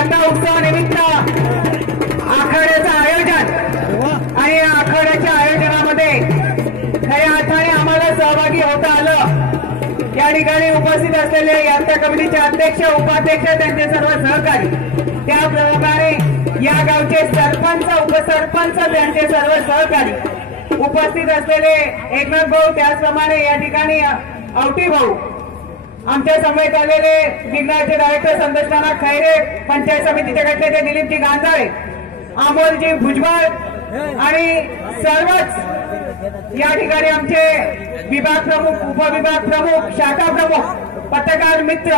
यात्रा उत्सव निमित्त आखाड्याचं आयोजन आणि या आखाड्याच्या आयोजनामध्ये खऱ्या अर्थाने आम्हाला सहभागी होता आलं। या ठिकाणी उपस्थित असलेले यात्रा कमिटीचे अध्यक्ष उपाध्यक्ष त्यांचे सर्व सहकारी, त्याप्रमाणे या गावचे सरपंच उपसरपंच त्यांचे सर्व सहकारी, उपस्थित असलेले एकनाथ भाऊ, त्याचप्रमाणे या ठिकाणी आवटी भाऊ, आमच्या समेत आलेले विघ्नाचे डायरेक्टर संतोषनाना खैरे, पंचायत समितीचे गटनेते दिलीपजी गांजाळे, अमोलजी भुजबळ आणि सर्वच या ठिकाणी आमचे विभाग प्रमुख, उपविभाग प्रमुख, शाखा प्रमुख, पत्रकार मित्र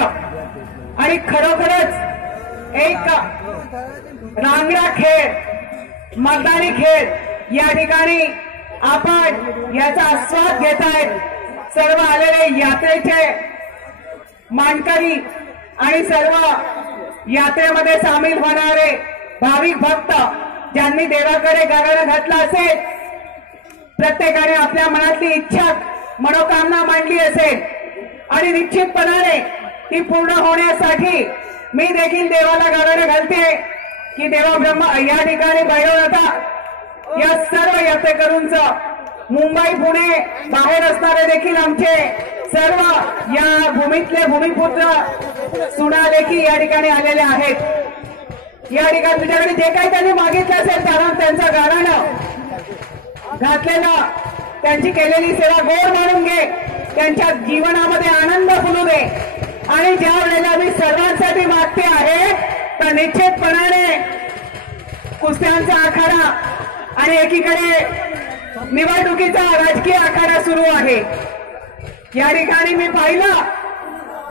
आणि खरोखरच एक रांगडा खेळ, मैदानी खेळ या ठिकाणी आपण याचा आस्वाद घेतायत। सर्व आलेले यात्रेचे मानकरी आणि सर्व यात्रेमध्ये सामील होणारे भाविक भक्त ज्यांनी देवाकडे गागणं घातलं असेल, प्रत्येकाने आपल्या मनातली इच्छा मनोकामना मांडली असेल आणि निश्चितपणाने ती पूर्ण होण्यासाठी मी देखील देवाला गागणं घालते की देवा ब्रह्म या ठिकाणी भैरवनाथा या सर्व यात्रेकरूंचं, मुंबई पुणे बाहेर असणारे देखील आमचे सर्व या भूमीतले भूमिपुत्र सुना देखील या ठिकाणी आलेले आहेत। या ठिकाणी तुझ्याकडे जे काही त्यांनी मागितलं असेल कारण त्यांचं गाणं घातलेलं, त्यांची केलेली सेवा गोड म्हणून घे, त्यांच्या जीवनामध्ये आनंद फुलू दे। आणि ज्या वेळेला मी सर्वांसाठी मागते आहे तर निश्चितपणाने कुस्त्यांचा आखाडा आणि एकीकडे निवडणुकीचा राजकीय आखाडा सुरू आहे। या ठिकाणी मी पाहिलं,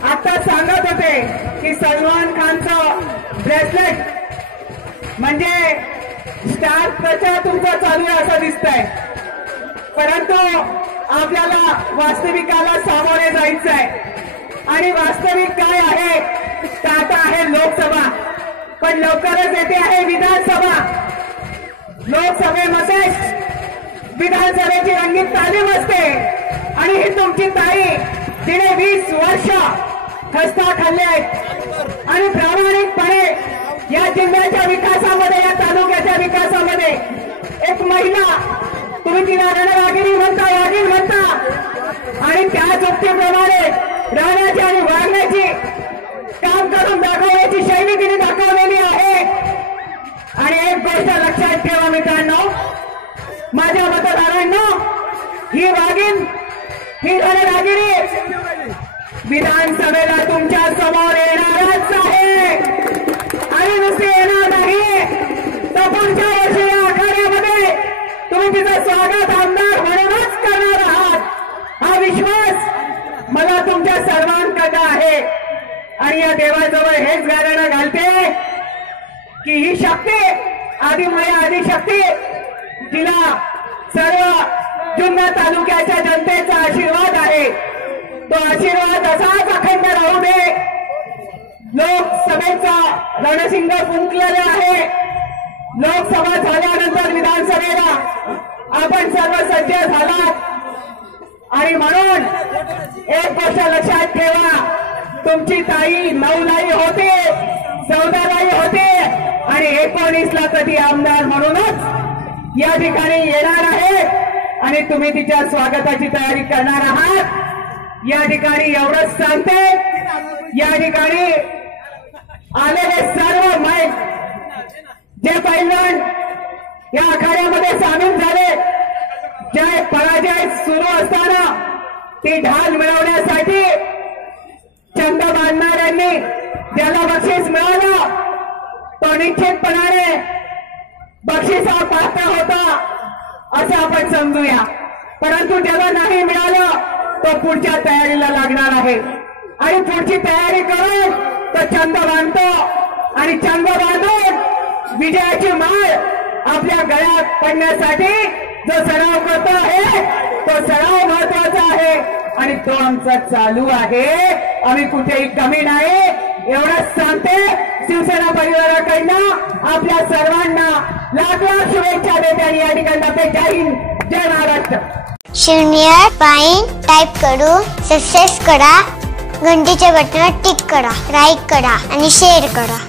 आता सांगत होते की सलमान खानचं ब्रेसलेट म्हणजे स्टार प्रचार तुमचा चालू आहे असं दिसतंय, परंतु आपल्याला वास्तविकाला सामोरे जायचं आहे। आणि वास्तविक काय आहे तर आता आहे लोकसभा, पण लवकरच येते आहे विधानसभा। लोकसभेमध्ये विधानसभेची रंगीत तालीम असते आणि ही तुमची ताई जिने 20 वर्ष खस्ता खाल्ले आहेत आणि प्रामाणिकपणे या जिल्ह्याच्या विकासामध्ये, या तालुक्याच्या विकासामध्ये एक महिला, तुम्ही तिला रणरागिणी म्हणता, वाघीण म्हणता, आणि त्या चुकीप्रमाणे राहण्याची आणि वागण्याची काम करून दाखवण्याची शैली तिने दाखवलेली आहे। आणि एक गोष्ट लक्षात ठेवा मित्रांनो, माझ्या मतदारांनो, ही वाघीण, ही रणरागिणी विधानसभेला तुमच्या समोर येणारच आहे आणि नुसते येणार नाही तर पुढच्या वर्षी या आखाड्यामध्ये तुम्ही तिचं स्वागत आमदार म्हणूनच करणार आहात। हा विश्वास मला तुमच्या सर्वांकडे आहे आणि या देवाजवळ हेच गाणं घालते की ही शक्ती, आदिमाया आदिशक्ती, तिला सर्व जुन्नर तालुक्याच्या जनतेचा आशीर्वाद आहे, तो आशीर्वाद असाच अखंड राहू दे। लोकसभेचा रणशिंग फुंकलेला आहे, लोकसभा झाल्यानंतर विधानसभेला आपण सर्व सज्ज झालात आणि म्हणून एक गोष्ट लक्षात ठेवा, तुमची ताई 9लाई होते, 14लाई होते आणि 19ला कधी आमदार म्हणूनच या ठिकाणी येणार आहे आणि तुम्ही तिच्या स्वागताची तयारी करणार आहात। या ठिकाणी एवढंच सांगते, या ठिकाणी आलेले सर्व माईक जे पैलवान या आखाड्यामध्ये सामील झाले, जय पराजय सुरू असताना ती ढाल मिळवण्यासाठी चंद बांधणाऱ्यांनी ज्याला बक्षीस मिळालं तो निश्चितपणाने बक्षिसा पात्र होता असं आपण समजूया, परंतु ज्याला नाही मिळालं तो पुढच्या तयारीला लागणार आहे आणि पुढची तयारी करून तो चंद बांधतो आणि चंद बांधून विजयाची माळ आपल्या गळ्यात पडण्यासाठी जो सराव करतो आहे तो सराव महत्वाचा आहे आणि तो आमचा चालू आहे। आम्ही कुठेही कमी नाही एवढंच सांगते। शिवसेना परिवाराकडनं आपल्या सर्वांना लाख लाख शुभेच्छा देते आणि या ठिकाणी जय हिंद, जय महाराष्ट्र। शून्य पॉइंट टाइप करू, सक्सेस करा, घंटीच्या बटनावर टिक करा, लाईक करा आणि शेअर करा।